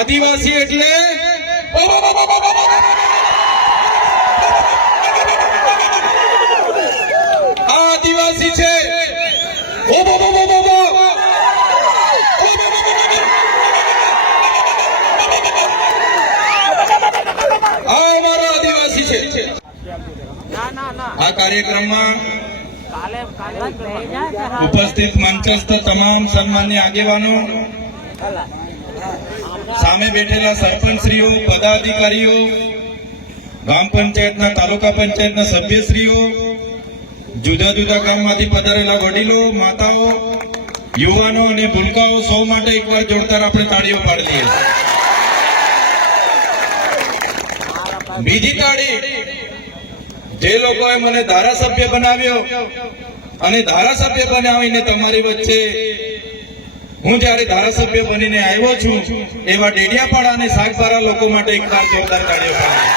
આદિવાસી એટલે આદિવાસી છે અમારો આદિવાસી છે। આ કાર્યક્રમમાં ઉપસ્થિત મંચસ્થ તમામ સન્માનીય આગેવાનો, સામે બેઠેલા સરપંચશ્રીઓ, પદાધિકારીઓ, ગ્રામ પંચાયતના, તાલુકા પંચાયતના સભ્યશ્રીઓ, જુદા જુદા ગામમાંથી પધારેલા વડીલો, માતાઓ, યુવાનો અને ભૂલકાઓ, સૌ માટે એકવાર જોરદાર આપણે તાળીઓ પાડી લઈએ। બીજી તાળી જે લોકોએ મને ધારાસભ્ય બનાવ્યો અને ધારાસભ્ય બનાવીને તમારી વચ્ચે હું જયારે ધારાસભ્ય બનીને આવ્યો છું એવા ડેડિયાપાડા અને સાગબારા લોકો માટે એકવાર જોરદાર તાળીઓ પાડીએ।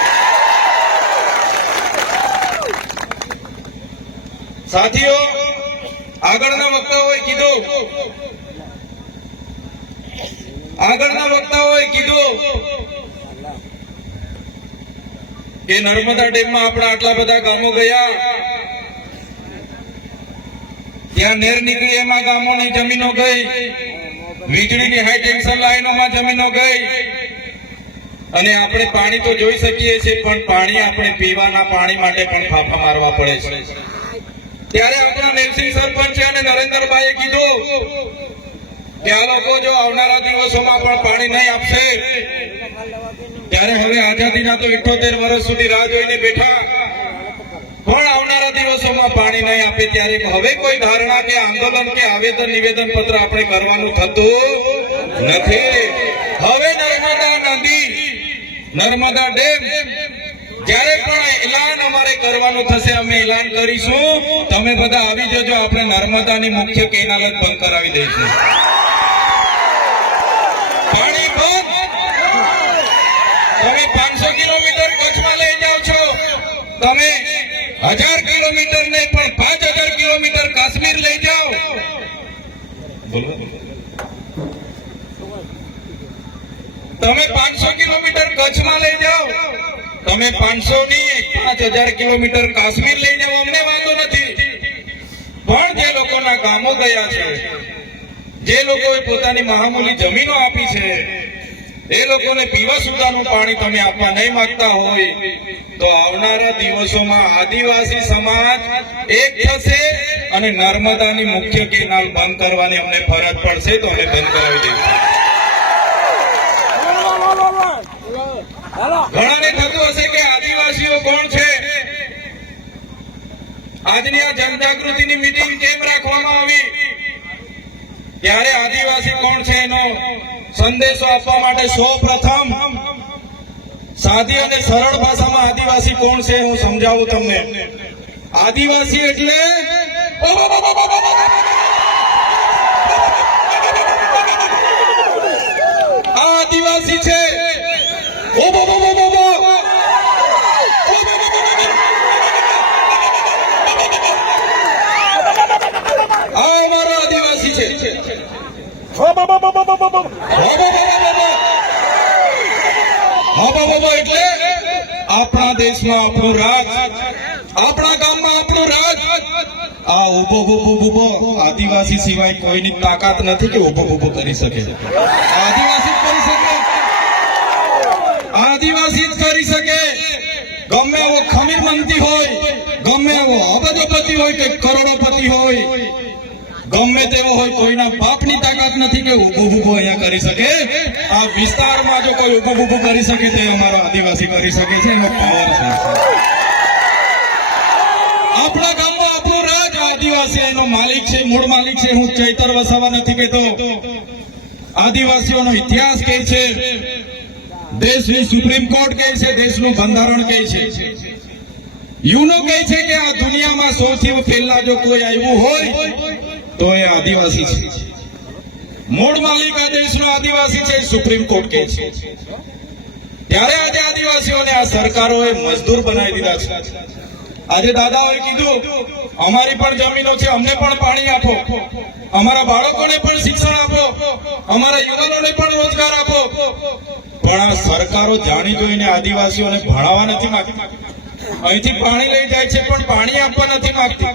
સાથીઓ, આગળના વક્તાઓએ કીધું કે નર્મદા ડેમમાં આપણા આટલા બધા ગામો ગયા, ત્યાં નેર નીકળી એમાં ગામોની જમીનો ગઈ, વીજળીની હાઈ ટેન્શન લાઈનોમાં જમીનો ગઈ, અને આપણે પાણી તો જોઈ શકીએ છીએ પણ પાણી આપણે પીવાના પાણી માટે પણ ફાફા મારવા પડે છે। ત્યારે આપણા નેરસિંહ સરપંચ અને નરેન્દ્રભાઈએ કીધું કે આ લોકો જો આવનારા દિવસોમાં પણ પાણી નહીં આપશે, ત્યારે હવે આઝાદીના તો 78 વર્ષ સુધી રાહ જોઈને બેઠા, પણ આવનારા દિવસોમાં પાણી નહીં આપે ત્યારે હવે કોઈ ધારણા કે આંદોલન કે આવેદન નિવેદન પત્ર આપણે કરવાનું થતું નથી। હવે નર્મદા નદી, નર્મદા ડેમ જ્યારે પણ એલાન અમારે કરવાનું થશે અમે એલાન કરીશું, તમે બધા આવી જજો, આપણે નર્મદાની મુખ્ય કેનાલ જ બંધ કરાવી દઈશું। પાણી બંધ, તમે 500 કિલોમીટર કચ્છમાં લઈ જાઓ છો, તમે 1000 કિલોમીટર ને પણ 5000 કિલોમીટર કાશ્મીર લઈ જાઓ, તમે 500 કિલોમીટર કચ્છમાં લઈ જાઓ, તમે 500 ની 5000 કિલોમીટર કાશ્મીર લઈ જાઓ, અમને વાંધો નથી, પણ જે લોકોના ગામો ગયા છે, જે લોકોએ પોતાની મહામૂલી જમીનો આપી છે, એ લોકોને પીવા સુધાનું પાણી તમે આપવા નહીં માંગતા હોય તો આવનારા દિવસોમાં આદિવાસી સમાજ એક થશે અને નર્મદાની મુખ્ય કેનાલ બંધ કરવાની અમને ફરજ પડશે તો અમે બંધ કરાવી દઈશું। ઘણાને થતું હશે કે આદિવાસીઓ કોણ છે, આજની આ જનજાગૃતિની મીટિંગ કેમ રાખવામાં આવી, ત્યારે આદિવાસી કોણ છે એનો સંદેશો આપવા માટે સૌપ્રથમ સાદી અને સરળ ભાષામાં આદિવાસી કોણ છે હું સમજાવું તમને। આદિવાસી એટલે આદિવાસી છે અમારો આદિવાસી છે। એટલે આપણા દેશમાં આપણું રાજ, આપણા ગામમાં આપણું રાજ। આ ઉભો આદિવાસી સિવાય કોઈની તાકાત નથી કે ઉભો કરી શકે, આદિવાસી જ કરી શકે, આદિવાસી જ કરી શકે। ગમે એવો ખમીરમંતી હોય, ગમે એવો અબજોપતિ હોય કે કરોડોપતિ હોય, ગમે તેવો હોય, કોઈના બાપની તાકાત નથી કે ઉભો અહીંયા કરી શકે। આ વિસ્તારમાં જો કોઈ ઉભો કરી શકે તો અમારો આદિવાસી કરી શકે છે, એનો પાવર છે। આપણા ગામમાં આપણું રાજ, આદિવાસી એનો માલિક છે, મૂળ માલિક છે। હું ચૈતર વસાવા નથી કહેતો, આદિવાસીઓનો ઇતિહાસ કહે છે, દેશની સુપ્રીમ કોર્ટ કહે છે, દેશનું બંધારણ કહે છે, યુનો કહે છે કે આ દુનિયામાં સૌથી પહેલા જો કોઈ આવ્યું હોય તો એ આદિવાસી છે। મૂળ માલિક આ દેશનો આદિવાસી છે, સુપ્રીમ કોર્ટ કહે છે। ત્યારે આજે આદિવાસીઓને આ સરકારોએ મજદૂર બનાવી દીધા છે। આજે દાદાઓએ કીધું અમારી પણ જમીનો છે, અમને પણ પાણી આપો, અમારા બાળકોને પણ શિક્ષણ આપો, અમારા યુવાનોને પણ રોજગાર આપો, પણ આ સરકારો જાણી જોઈને આદિવાસીઓને ભણાવવા નથી માંગતી. અહીંથી પાણી લઈ જાય છે પણ પાણી આપવા નથી માંગતી.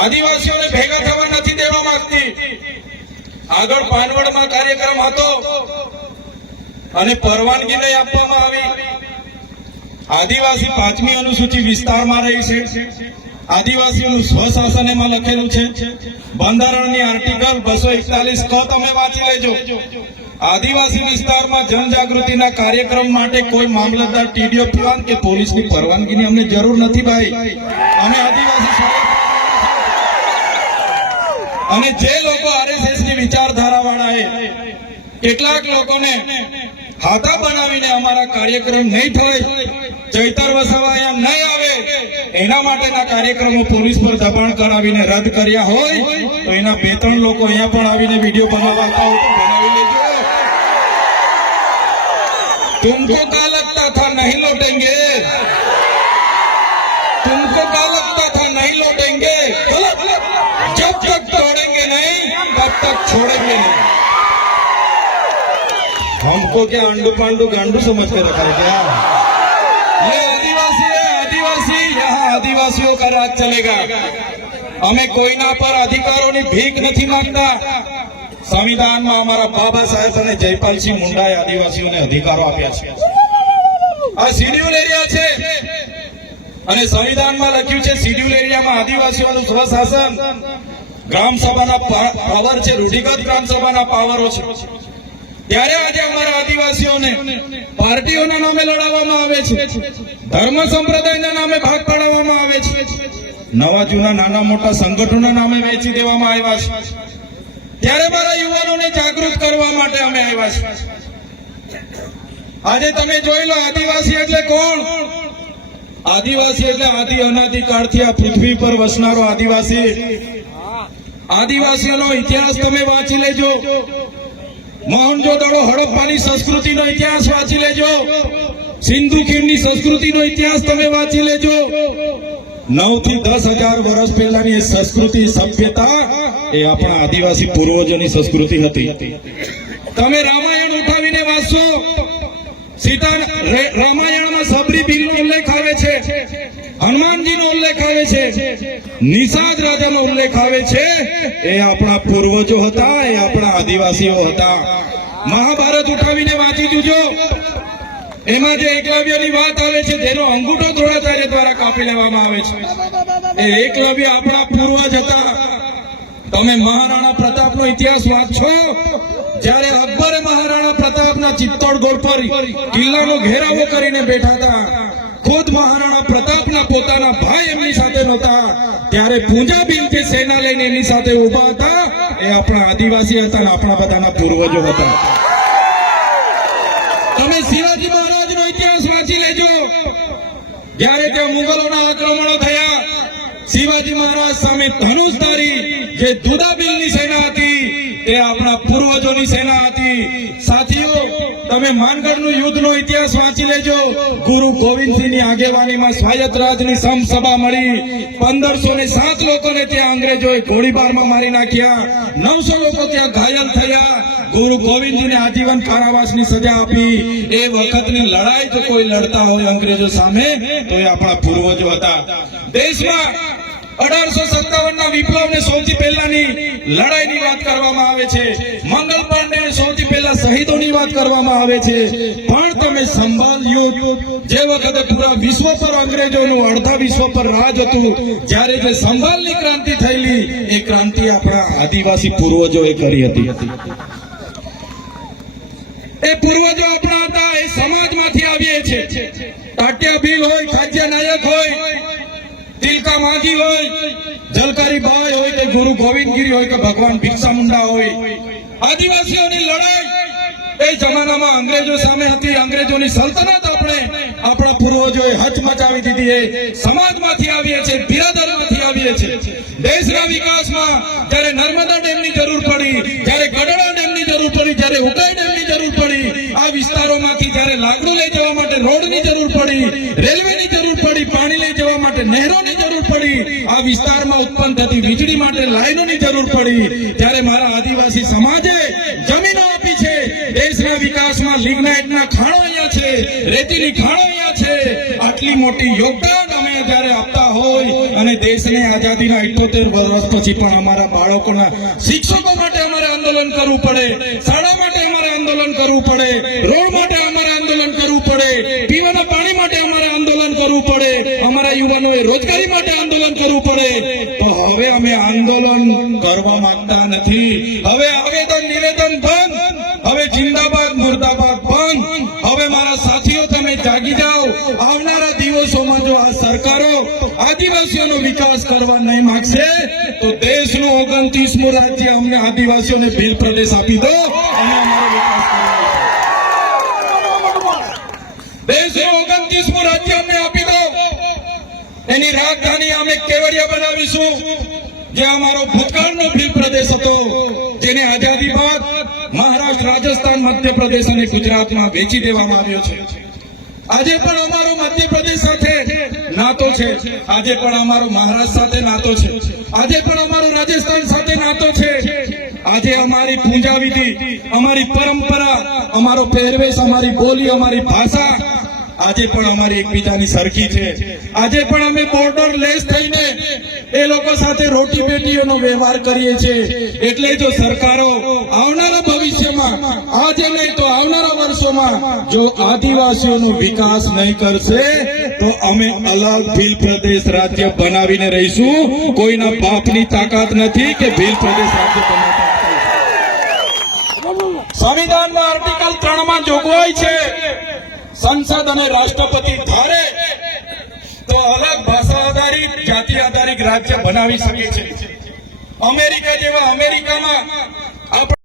આદિવાસીઓને ભેગા થવા નથી દેવા માંગતી. આગળ પાનવડમાં કાર્યક્રમ હતો અને પરવાનગી નહીં આપવામાં આવી. આદિવાસી 5મી અનુસૂચિ વિસ્તારમાં રહી છે. આદિવાસીઓનું સ્વશાસન એમાં લખેલું છે. બંધારણની આર્ટિકલ 241 ક તમે વાંચી લેજો. આદિવાસી વિસ્તારમાં જનજાગૃતિના કાર્યક્રમ માટે કોઈ મામલતદાર, ટીડીઓ, પ્લાન કે પોલીસની પરવાનગીની અમને જરૂર નથી ભાઈ. અમે આદિવાસી અને જે લોકો આરએસએસ ની વિચારધારા વાળાએ કેટલાક લોકોને હાથા બનાવીને અમારા કાર્યક્રમ નહીં થાય, ચૈતર વસાવા અહીંયા નહીં આવે, એના માટેના કાર્યક્રમો પોલીસ પર દબાણ કરાવીને રદ કર્યા હોય તો એના 2-3 લોકો અહીંયા પણ આવીને વિડીયો બનાવતા હોય તો બનાવી લેજો. तुमको क्या लगता था नहीं लौटेंगे? तुमको क्या लगता था नहीं लौटेंगे? जब तक तोड़ेंगे नहीं तब तक छोड़ेंगे नहीं. हमको क्या अंडू पांडू गांडू समझ के रखा है क्या? ये आदिवासी है, आदिवासी. यहाँ आदिवासियों का राज चलेगा. हमें कोईना पर अधिकारों की भीख नहीं मांगता. संविधाનમાં અમારા બાબા સાહેબ અને જયપાલસિંહ મુંડાએ આદિવાસીઓને અધિકારો આપ્યા છે. આ શિડ્યુલ એરિયા છે અને સંવિધાનમાં લખ્યું છે શિડ્યુલ એરિયામાં આદિવાસીઓનું સ્વશાસન, ગ્રામ સભાના પાવર છે, રૂઢિગત ગ્રામ સભાના પાવરો છે. ત્યારે આજે અમારા આદિવાસીઓને પાર્ટીઓના નામે લડાવવામાં આવે છે, ધર્મ સંપ્રદાયના નામે ભાગ પાડવામાં આવે છે, નવા જૂના નાના મોટા સંગઠનોના નામે વેચી દેવામાં આવ્યા છે. ત્યારે મારા યુવાનોને જાગૃત કરવા માટે અમે આવ્યા છીએ. આજે તમે જોઈ લો, આદિવાસી એટલે કોણ? આદિવાસી એટલે આદિ અનાદિ કાળથી આ પૃથ્વી પર વસનારો આદિવાસી. આદિવાસીઓનો ઇતિહાસ તમે વાંચી લેજો. મોહનજોદડો હડપ્પાની સંસ્કૃતિનો ઇતિહાસ વાંચી લેજો. સિંધુ ખીણની સંસ્કૃતિનો ઇતિહાસ તમે વાંચી લેજો. 9 થી 10,000 વર્ષ પહેલાની એ સંસ્કૃતિ, સભ્યતા એ આપણા આદિવાસી પૂર્વજોની સંસ્કૃતિ હતી. તમે રામાયણ ઉઠાવીને વાંચશો, રામાયણમાં સબરી બિલનો ઉલ્લેખ આવે છે, હનુમાનજીનો ઉલ્લેખ આવે છે, નિષાદ રાજાનો ઉલ્લેખ આવે છે. એ આપણા પૂર્વજો હતા, એ આપણા આદિવાસીઓ હતા. મહાભારત ઉઠાવીને વાંચી જોજો. એમાં જે એકલવ્યની વાત આવે છે, જેનો અંગૂઠો દ્રોણાચાર્ય દ્વારા કાપી લેવામાં આવે છે, એ એકલવ્ય આપણા પૂર્વજ હતા. તમે મહારાણા પ્રતાપનો ઇતિહાસ વાંચો. જ્યારે અકબરે મહારાણા પ્રતાપના ચિત્તોડગઢ પર કિલ્લાનો ઘેરાવો કરીને બેઠા હતા, ખુદ મહારાણા પ્રતાપના પોતાના ભાઈ એમની સાથે નહોતા, ત્યારે પૂંજા બિલથી સેના લઈને એમની સાથે ઉભા હતા. એ આપણા આદિવાસી હતા અને આપણા બધાના પૂર્વજો હતા. તમે શિવાજી મહારાજનો ઇતિહાસ વાંચી લેજો. જ્યારે તે મુગલોના આક્રમણો થયા, શિવાજી મહારાજ સામે ધનુષધારી જે દુદાબિલની સેના હતી, તે આપણા પૂર્વજોની સેના હતી. સાથીઓ, તમે માનગઢનું યુદ્ધનો ઇતિહાસ વાંચી લેજો. ગુરુ ગોવિંદસિંહની આગેવાનીમાં સ્વાયત્ત રાજની સમસભા મળી. 1507 લોકોને ત્યાં અંગ્રેજોએ ગોળીબારમાં મારી નાખ્યા. 900 લોકો ત્યાં ઘાયલ થયા. ગુરુ ગોવિંદજીને આજીવન કારાવાસની સજા આપી. એ વખતની લડાઈ જો કોઈ લડતા હોય અંગ્રેજો સામે તો એ આપણા પૂર્વજો હતા. દેશમાં 1857ના વિપ્લવને સૌથી પહેલાની લડાઈની વાત કરવામાં આવે છે. મંગલ પાંડેને સૌથી પહેલા શહીદોની વાત કરવામાં આવે છે. પણ તમે સંભાલ યુદ્ધ, જે વખતે પૂરા વિશ્વ પર અંગ્રેજોનું, અડધા વિશ્વ પર રાજ હતું, જ્યારે જે સંભાલની ક્રાંતિ થયેલી, એ ક્રાંતિ આપણા આદિવાસી પૂર્વજોએ કરી હતી. એ પૂર્વજો આપણા હતા. એ સમાજમાંથી આવીએ છે. ટાટિયા ભીલ હોય, ખાદ્ય નાયક હોય, તિલકા માંગી હોય, જલકારી બાઈ હોય કે ગુરુ ગોવિંદગીરી હોય કે ભગવાન બિરસા મુંડા હોય, આદિવાસીઓની લડાઈ એ જમાનામાં અંગ્રેજો સામે હતી. અંગ્રેજોની સલ્તનત આપણા પૂર્વજોએ હચમચાવી દીધી. એ સમાજમાંથી આવીએ છે, બિરાદરમાંથી આવીએ છે. દેશના વિકાસમાં જ્યારે નર્મદા ડેમની જરૂર પડી, જ્યારે ગઢડા ડેમની જરૂર પડી, જ્યારે ઉકાઈ ડેમની જરૂર પડી, આ વિસ્તારોમાંથી જ્યારે લાકડું લઈ જવા માટે રોડની જરૂર પડી, રેલવેની જરૂર પડી, પાણી લઈ જવા માટે નહેરોની જરૂર પડી, આ વિસ્તારમાં ઉત્પન્ન થતી વીજળી માટે લાઈનોની જરૂર પડી, ત્યારે મારા આદિવાસી સમાજે જમીનો આપી છે. દેશના વિકાસ વિકાસમાં લિગ્નાઇટના ખાણો અહીંયા છે, રેતીની ખાણો અહીંયા છે. આટલી મોટી યોગદાન અમે જ્યારે આપતા હોય અને દેશને આઝાદીના 78 વર્ષ પછી પણ અમારા બાળકોના શિક્ષકો માટે અમારે આંદોલન કરવું પડે, શાળા માટે અમારે આંદોલન કરવું પડે, રોડ માટે અમારે આંદોલન કરવું પડે, પીવાના પાણી માટે અમારે આંદોલન કરવું પડે, અમારા યુવાનોએ રોજગારી માટે આંદોલન કરવું પડે. તો હવે અમે આંદોલન કરવા માંગતા નથી. હવે આવેદન નિવેદન બંધ, હવે જિંદાબાદ મુર્દાબાદ બંધ. હવે મારા સાથીઓ તમે જાગી જાઓ. આવનારા દિવસોમાં જો આ સરકારો આદિવાસીઓનો વિકાસ કરવા નહીં માંગશે તો દેશનું 29મું રાજ્ય અમને આદિવાસીઓને ભીલ પ્રદેશ આપી દો અને અમારો વિકાસ દેશનું 29મું રાજ્ય અમને આપી દો. એની રાજધાની અમે કેવડિયા બનાવીશું, જે અમારો ભૂતકાળનો ભીલ પ્રદેશ હતો, જેને આઝાદી બાદ મહારાષ્ટ્ર, રાજસ્થાન, મધ્યપ્રદેશ અને ગુજરાતમાં વેચી દેવામાં આવ્યો છે. આજે પણ અમારો મધ્યપ્રદેશ સાથે નાતો છે, આજે પણ અમારો મહારાષ્ટ્ર સાથે નાતો છે, આજે પણ અમારો રાજસ્થાન સાથે નાતો છે. આજે અમારી પૂજા વિધિ, અમારી પરંપરા, અમારો પહેરવેશ, અમારી બોલી, અમારી ભાષા આજે પણ અમારી એકબીજાની સરખી છે. આજે પણ અમે બોર્ડર લેસ થઈને એ લોકો સાથે રોટી બેટીઓનો વ્યવહાર કરીએ છીએ. એટલે જો સરકારો આવનારા ભવિષ્યમાં, આજે નહીં તો આવનારા વર્ષોમાં જો આદિવાસીઓનો વિકાસ નહીં કરશે તો અમે અલગ ભીલ પ્રદેશ રાજ્ય બનાવીને રહીશું. કોઈના બાપની તાકાત નથી કે ભીલ પ્રદેશ રાજ્ય બનાવતા. સંવિધાનમાં આર્ટિકલ 3 જોગવાઈ છે, સંસદ અને રાષ્ટ્રપતિ ધારે તો અલગ ભાષા આધારિત, જાતિ આધારિત રાજ્ય બનાવી શકે છે. અમેરિકા જેવા અમેરિકામાં